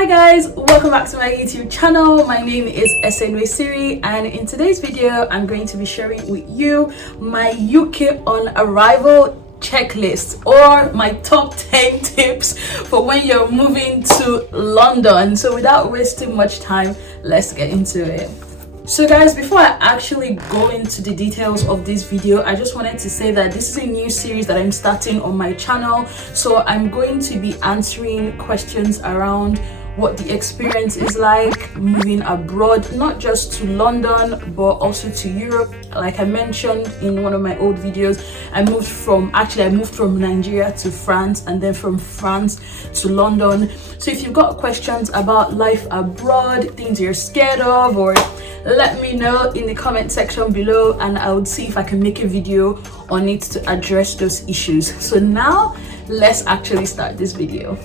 Hi guys, welcome back to my YouTube channel. My name is Siri, and in today's video I'm going to be sharing with you my UK on arrival checklist, or my top 10 tips for when you're moving to London. So without wasting much time, let's get into it. So guys, before I actually go into the details of this video, I just wanted to say that this is a new series that I'm starting on my channel. So I'm going to be answering questions around what the experience is like moving abroad, not just to London but also to Europe. Like I mentioned in one of my old videos, I moved from Nigeria to France, and then from France to London. So if you've got questions about life abroad, things you're scared of, or let me know in the comment section below, and I would see if I can make a video on it to address those issues. So now let's actually start this video.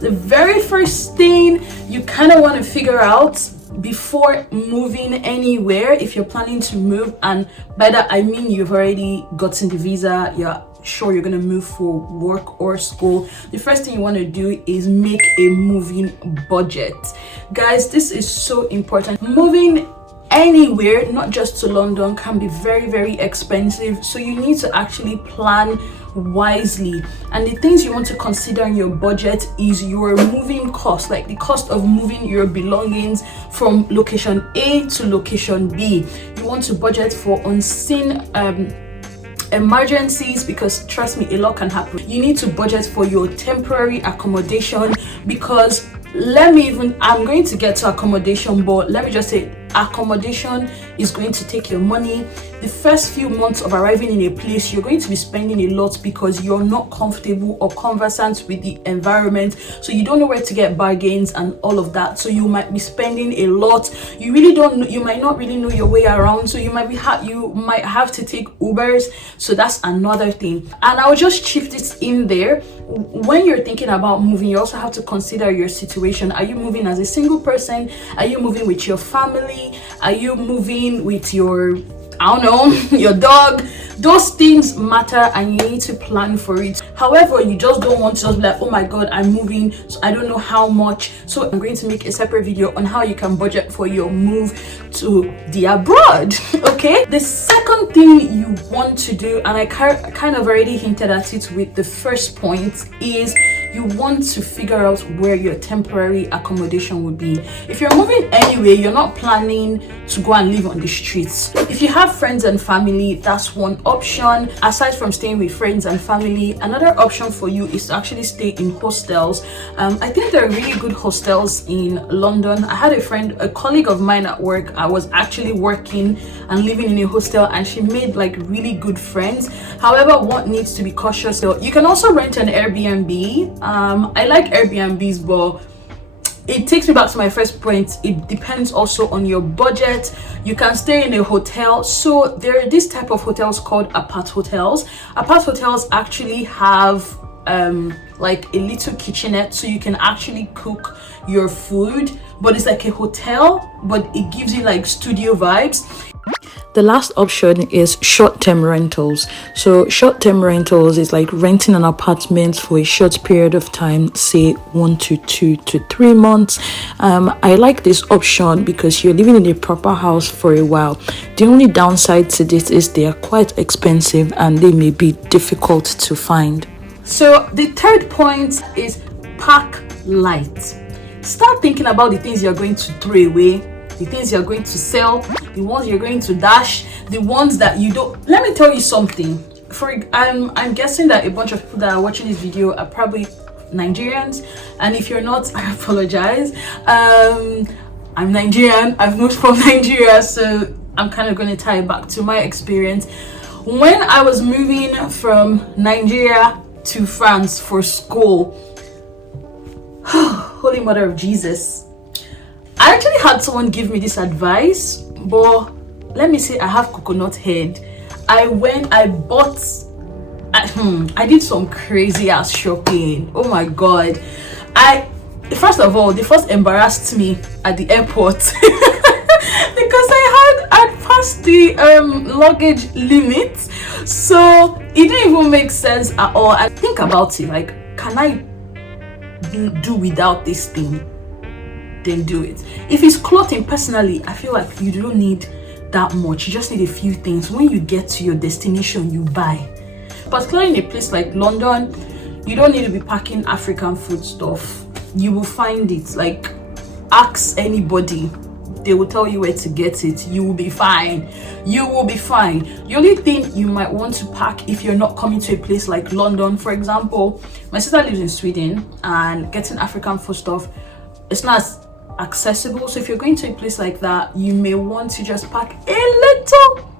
The very first thing you kind of want to figure out before moving anywhere, if you're planning to move, and by that I mean you've already gotten the visa, you're sure you're gonna move for work or school, the first thing you want to do is make a moving budget. Guys, this is so important. Moving anywhere, not just to London, can be very, very expensive, so you need to actually plan wisely. And the things you want to consider in your budget is your moving cost, like the cost of moving your belongings from location A to location B. You want to budget for unseen emergencies, because trust me, a lot can happen. You need to budget for your temporary accommodation, because I'm going to get to accommodation, but let me just say accommodation is going to take your money. The first few months of arriving in a place, you're going to be spending a lot because you're not comfortable or conversant with the environment, so you don't know where to get bargains and all of that. So you might be spending a lot. You might not really know your way around, so you might have to take Ubers. So that's another thing. And I'll just shift this in there. When you're thinking about moving, you also have to consider your situation. Are you moving as a single person? Are you moving with your family? Are you moving with your your dog? Those things matter, and you need to plan for it. However, you just don't want to just be like, oh my god, I'm moving, so I don't know how much. So I'm going to make a separate video on how you can budget for your move to the abroad. Okay, the second thing you want to do, and I kind of already hinted at it with the first point, is you want to figure out where your temporary accommodation would be. If you're moving anyway, you're not planning to go and live on the streets. If you have friends and family, that's one option. Aside from staying with friends and family, another option for you is to actually stay in hostels. I think there are really good hostels in London. I had a colleague of mine at work. I was actually working and living in a hostel, and she made like really good friends. However, one needs to be cautious. So you can also rent an Airbnb. I like Airbnbs, but it takes me back to my first point. It depends also on your budget. You can stay in a hotel. So there are this type of hotels called apart hotels. Apart hotels actually have like a little kitchenette, so you can actually cook your food, but it's like a hotel, but it gives you like studio vibes. The last option is short-term rentals. So short-term rentals is like renting an apartment for a short period of time, say 1 to 2 to 3 months. I like this option because you're living in a proper house for a while. The only downside to this is they are quite expensive and they may be difficult to find. So the third point is pack light. Start thinking about the things you're going to throw away, the things you're going to sell, the ones you're going to dash, the ones that you don't. Let me tell you something. I'm guessing that a bunch of people that are watching this video are probably Nigerians, and if you're not, I apologize. I'm Nigerian. I've moved from Nigeria, so I'm kind of going to tie it back to my experience. When I was moving from Nigeria to France for school, Holy Mother of Jesus, I actually had someone give me this advice, but let me say I have coconut head. I did some crazy ass shopping. Oh my god. First of all, they first embarrassed me at the airport because I'd passed the luggage limit, so it didn't even make sense at all. I think about it, like, can I do without this thing, then do it. If it's clothing, personally, I feel like you don't need that much. You just need a few things. When you get to your destination, you buy. Particularly in a place like London, you don't need to be packing African food stuff. You will find it. Like, ask anybody, they will tell you where to get it. You will be fine. You will be fine. The only thing you might want to pack if you're not coming to a place like London, for example, my sister lives in Sweden, and getting African food stuff, it's not as accessible. So if you're going to a place like that, you may want to just pack a little,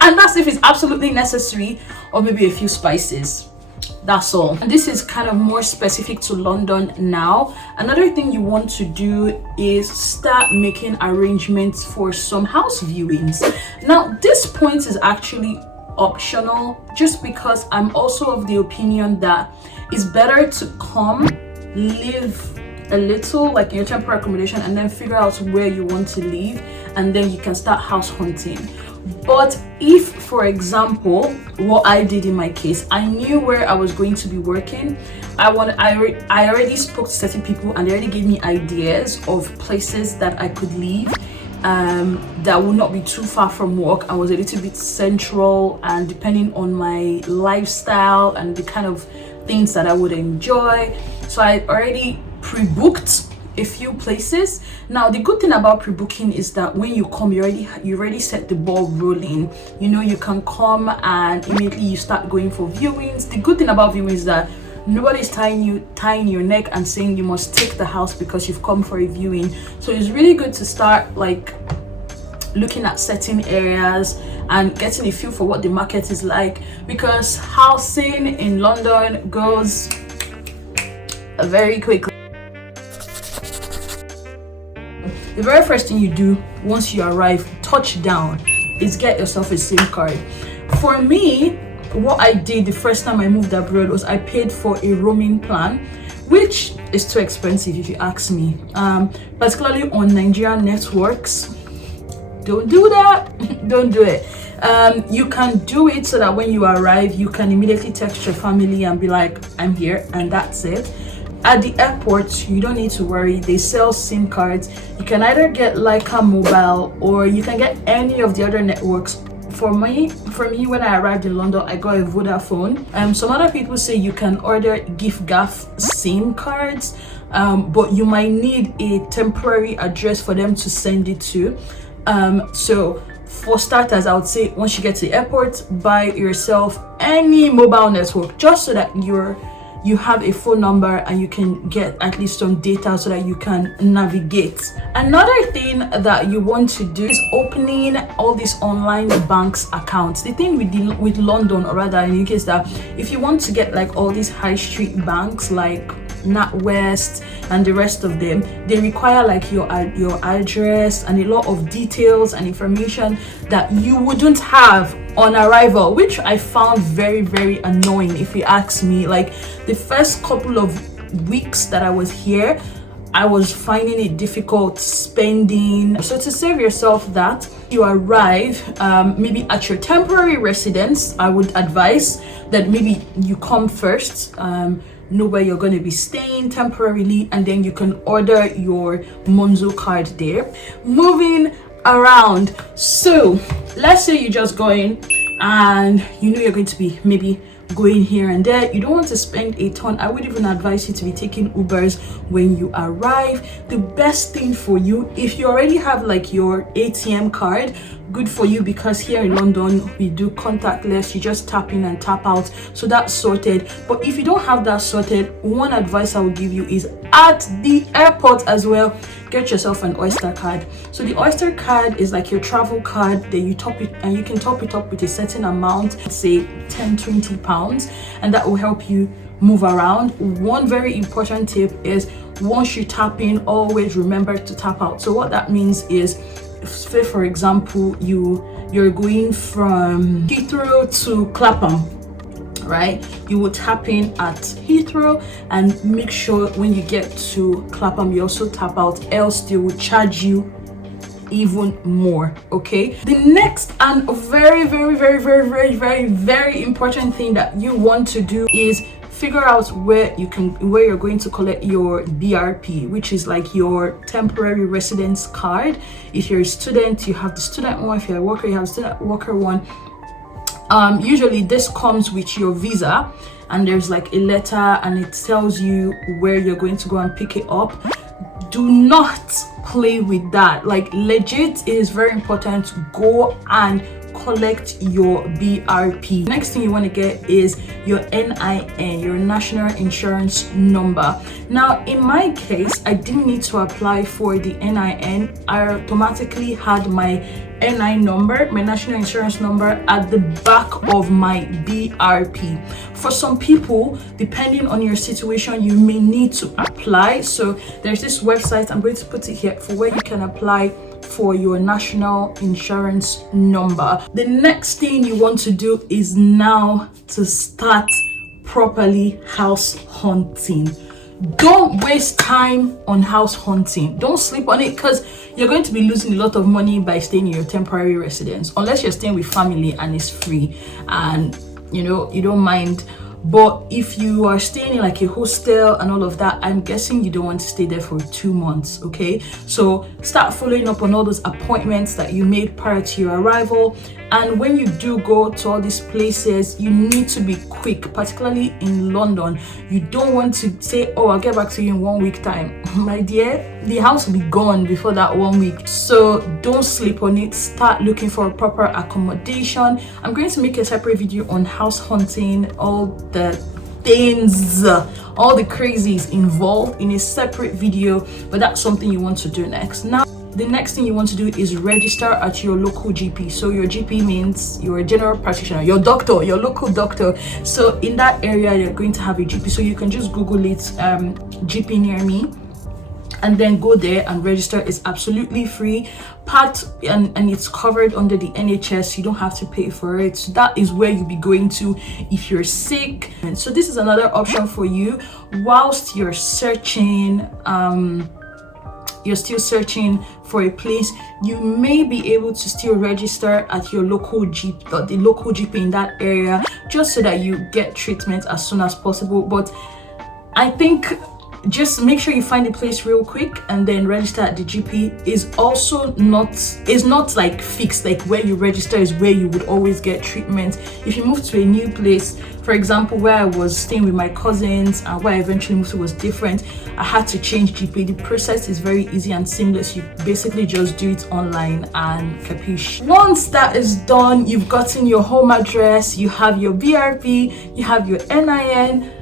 and that's if it's absolutely necessary, or maybe a few spices. That's all. And this is kind of more specific to London now. Another thing you want to do is start making arrangements for some house viewings. Now, this point is actually optional, just because I'm also of the opinion that it's better to come, live a little, like in your temporary accommodation, and then figure out where you want to live, and then you can start house hunting. But if, for example, what I did in my case, I knew where I was going to be working, I already spoke to certain people, and they already gave me ideas of places that I could live that would not be too far from work. I was a little bit central, and depending on my lifestyle and the kind of things that I would enjoy, so I already pre-booked a few places. Now, the good thing about pre-booking is that when you come, you already set the ball rolling. You know, you can come and immediately you start going for viewings. The good thing about viewings is that nobody's tying your neck and saying you must take the house because you've come for a viewing. So it's really good to start like looking at certain areas and getting a feel for what the market is like, because housing in London goes very quickly. The very first thing you do once you arrive, touchdown, is get yourself a SIM card. For me, what I did the first time I moved abroad was I paid for a roaming plan, which is too expensive if you ask me. Particularly on Nigerian networks, don't do that. Don't do it. You can do it so that when you arrive, you can immediately text your family and be like, I'm here, and that's it. At the airport, you don't need to worry. They sell SIM cards. You can either get Leica Mobile, or you can get any of the other networks. For me, when I arrived in London, I got a Vodafone. Some other people say you can order gift-gaff SIM cards, but you might need a temporary address for them to send it to. So for starters, I would say once you get to the airport, buy yourself any mobile network, just so that you have a phone number and you can get at least some data so that you can navigate. Another thing that you want to do is opening all these online banks accounts. The thing with London, or rather in UK, is that if you want to get like all these high street banks like NatWest and the rest of them, they require like your address and a lot of details and information that you wouldn't have on arrival, which I found very, very annoying if you ask me. Like the first couple of weeks that I was here, I was finding it difficult spending. So to save yourself that, you arrive maybe at your temporary residence, I would advise that maybe you come first, know where you're going to be staying temporarily, and then you can order your Monzo card there. Moving around, so let's say you just go in and you know you're going to be maybe going here and there. You don't want to spend a ton. I would even advise you to be taking Ubers when you arrive. The best thing for you, if you already have like your ATM card, good for you, because here in London we do contactless. You just tap in and tap out, so that's sorted. But if you don't have that sorted, one advice I would give you is at the airport as well, get yourself an Oyster card. So the Oyster card is like your travel card, then you top it, and you can top it up with a certain amount, say 10-20 pounds, and that will help you move around. One very important tip is once you tap in, always remember to tap out. So what that means is, say for example you're going from Heathrow to Clapham, right? You will tap in at Heathrow and make sure when you get to Clapham you also tap out, else they will charge you even more. Okay, the next and very, very, very, very, very, very, very important thing that you want to do is figure out where you're going to collect your BRP, which is like your temporary residence card. If you're a student, you have the student one. If you're a worker, you have the student worker one. Usually this comes with your visa, and there's like a letter and it tells you where you're going to go and pick it up. Do not play with that. Like, legit, it is very important to go and collect your BRP. Next thing you want to get is your NIN, your National Insurance Number. Now, in my case, I didn't need to apply for the NIN. I automatically had my NI number, my National Insurance Number, at the back of my BRP. For some people, depending on your situation, you may need to apply. So there's this website, I'm going to put it here, for where you can apply for your National Insurance Number. The next thing you want to do is now to start properly house hunting. Don't waste time on house hunting. Don't sleep on it, because you're going to be losing a lot of money by staying in your temporary residence, unless you're staying with family and it's free and you don't mind. But if you are staying in like a hostel and all of that, I'm guessing you don't want to stay there for 2 months. Okay, so start following up on all those appointments that you made prior to your arrival. And when you do go to all these places, you need to be quick, particularly in London. You don't want to say, oh, I'll get back to you in 1 week time. My dear, the house will be gone before that 1 week. So don't sleep on it. Start looking for a proper accommodation. I'm going to make a separate video on house hunting, all the things, all the crazies involved, in a separate video, but that's something you want to do next. Now, the next thing you want to do is register at your local GP. So your GP means your general practitioner, your doctor, your local doctor. So in that area, you're going to have a GP. So you can just Google it, GP near me, and then go there and register. It's absolutely free, and it's covered under the NHS. You don't have to pay for it. So that is where you'll be going to if you're sick. And so this is another option for you whilst you're searching. You're still searching for a place. You may be able to still register at your local GP, the local GP in that area, just so that you get treatment as soon as possible. But I think just make sure you find a place real quick and then register at the GP. Is not like fixed, like where you register is where you would always get treatment. If you move to a new place, for example, where I was staying with my cousins and where I eventually moved to was different, I had to change GP. The process is very easy and seamless. You basically just do it online and capiche. Once that is done, you've gotten your home address, you have your BRP, you have your NIN,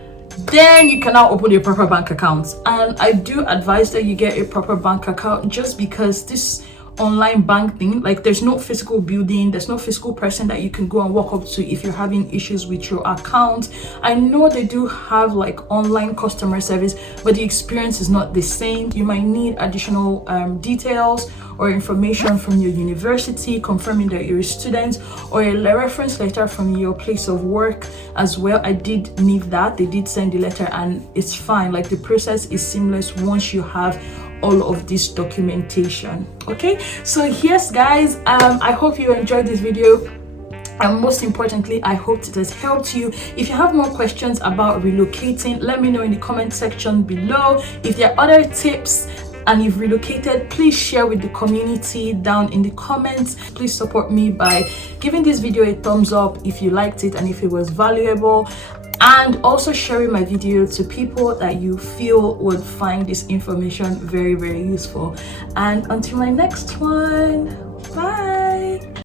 then you can now open a proper bank account. And I do advise that you get a proper bank account, just because this online bank thing, like, there's no physical building, there's no physical person that you can go and walk up to if you're having issues with your account. I know they do have like online customer service, but the experience is not the same. You might need additional details or information from your university confirming that you're a student, or a reference letter from your place of work as well. I did need that. They did send the letter, and it's fine. Like, the process is seamless once you have all of this documentation. Okay, so yes guys, I hope you enjoyed this video, and most importantly, I hope it has helped you. If you have more questions about relocating, let me know in the comment section below. If there are other tips and you've relocated, please share with the community down in the comments. Please support me by giving this video a thumbs up if you liked it and if it was valuable, and also sharing my video to people that you feel would find this information very, very useful. And until my next one, bye.